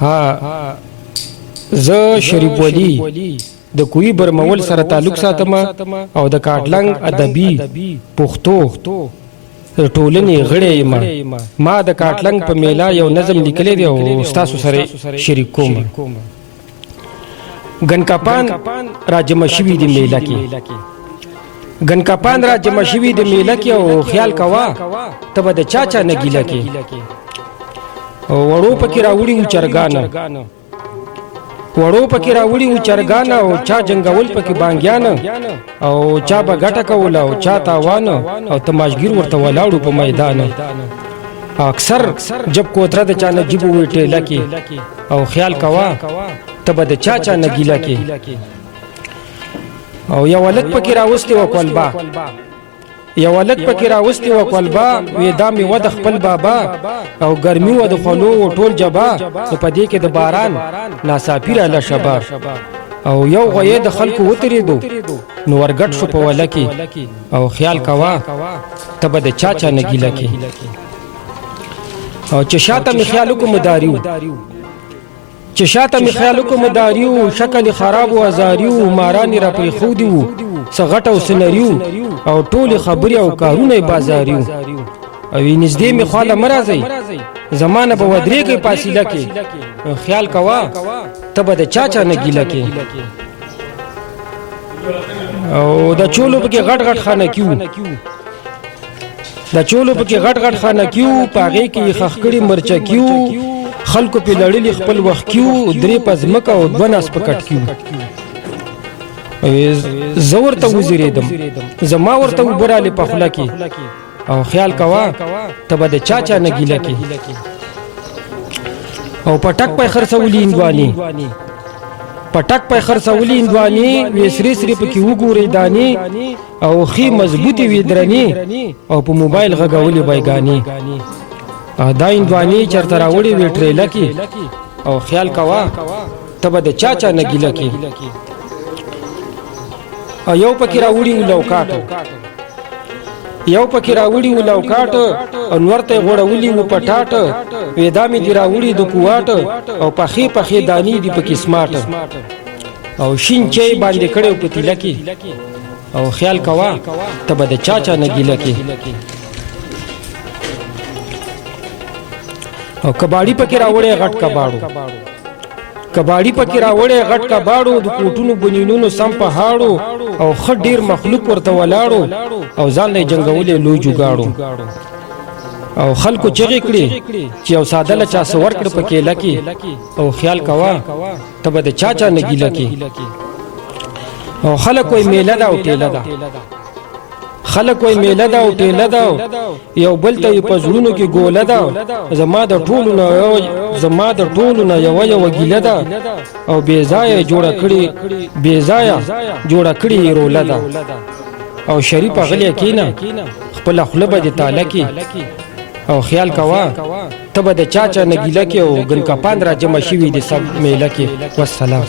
ها ز شریف ولی د کوی برمول سره تعلق ساتم او د کاټلنګ ادبي پښتو ټولنې غړی ما د کاټلنګ په میلا یو نظم لیکلی دی او تاسو سره شریک کوم. ګنکاپان را جمع شوي د میله کې ګنکاپان را جمع شوي د میله کې او خیال کوه ته به د چا نه ګیله کې وړو پکې راوړي وو چرګانه وړو پکې راوړي وو چرګانه او چا جنګول پکې بانګیانه او چا به ګټه کوله او چا تاوانه او تماشګیر ورته ولاړو په میدان. اکثر جب کوتره د چا نه جیب ووی ټیله کې او خیال کوه ته به د چا نه ګیله کې او یو هلک پکې راوستې وه کولبا یو هلک پکې راوستې وه کولبا وی دا میوه د خپل بابا او ګرمي وه د خولو ټول جبا نو په دې کې د باران ناڅاپي راله شبا او یو غویې د خلکو وترېدو نو ورګډ شو په وله کې او خیال کوه ته به د چا نه ګیله کې او چې شاته مې خیال وکړو مداریو چې شاته مې خیال وکړو مداریو شکل خراب و ازاریو مارانې را پرېښودي وو څه غټ او سنریو او ټولې خبرې او کارونه یې بازاریو او نږدې مې خواله مه راځئ زما نه به ودرېږئ فاصله کې خیال کوه ته به د چا نه ګیله کې او د چولو پکې غټ غټ خانکي وو د چولو پکې غټ غټ خانکي وو په هغې کې یې خښ کړي مرچکي وو خلکو پې لړلي خپل وښکي وو درې په ځمکه او دوه ناس په کټکي وو زه ورته وزېرېدم زما ورته اوبه رالې په خوله کې او خیال کوه ته به د چا نه ګیله کې او پټک پې خرڅولي هندوانې پټک پې خرڅولي هندوانې وې سرې سرې پکې وګورئ دانې او ښې مضبوطې وې درنې او په موبایل غږولې بیګانې دا هندوانې چېرته راوړې وې ټریله کې او خیال کوه ته به د چا نه ګیله کې یو پکې راوړي وو لوکاټ یو پکې راوړي وو لوکاټ انور ته یې غوړولي وو پټاټ وې دا مې دې راوړي د کوواټ او پخې پخې دانې دي پکې سماټ او شین چای باندې کړی و پتیله کې او خیال کوه ته به د چا نه ګیله کې او کباړي پکې راوړی غټ کباړو کباړي پکې راوړی غټ کباړو د کوټونو بنینونو سم په هاړو او ښه ډېر مخلوق ورته ولاړو او ځان له جنګولې لوی جوګاړو او خلکو چغې کړې چې یو ساده له چا څه ورکړه په کیله کې او خیال کوه ته به د چا نه ګیله کې او خلک وایي میله ده او ټیله ده خلک وایي میله ده او ټیله ده یو بل ته یې په زړونو کې ګوله ده زما د ټولو نه یوه ګیله ده او بې ځایه جوړه کړې یې روله ده او شریفه غلی کېنه خپله خوله به دې تاله کې او خیال کوه ته به د چا نه ګیله کې او ګنکاپان را جمع شوي دي سب میله کې. والسلام.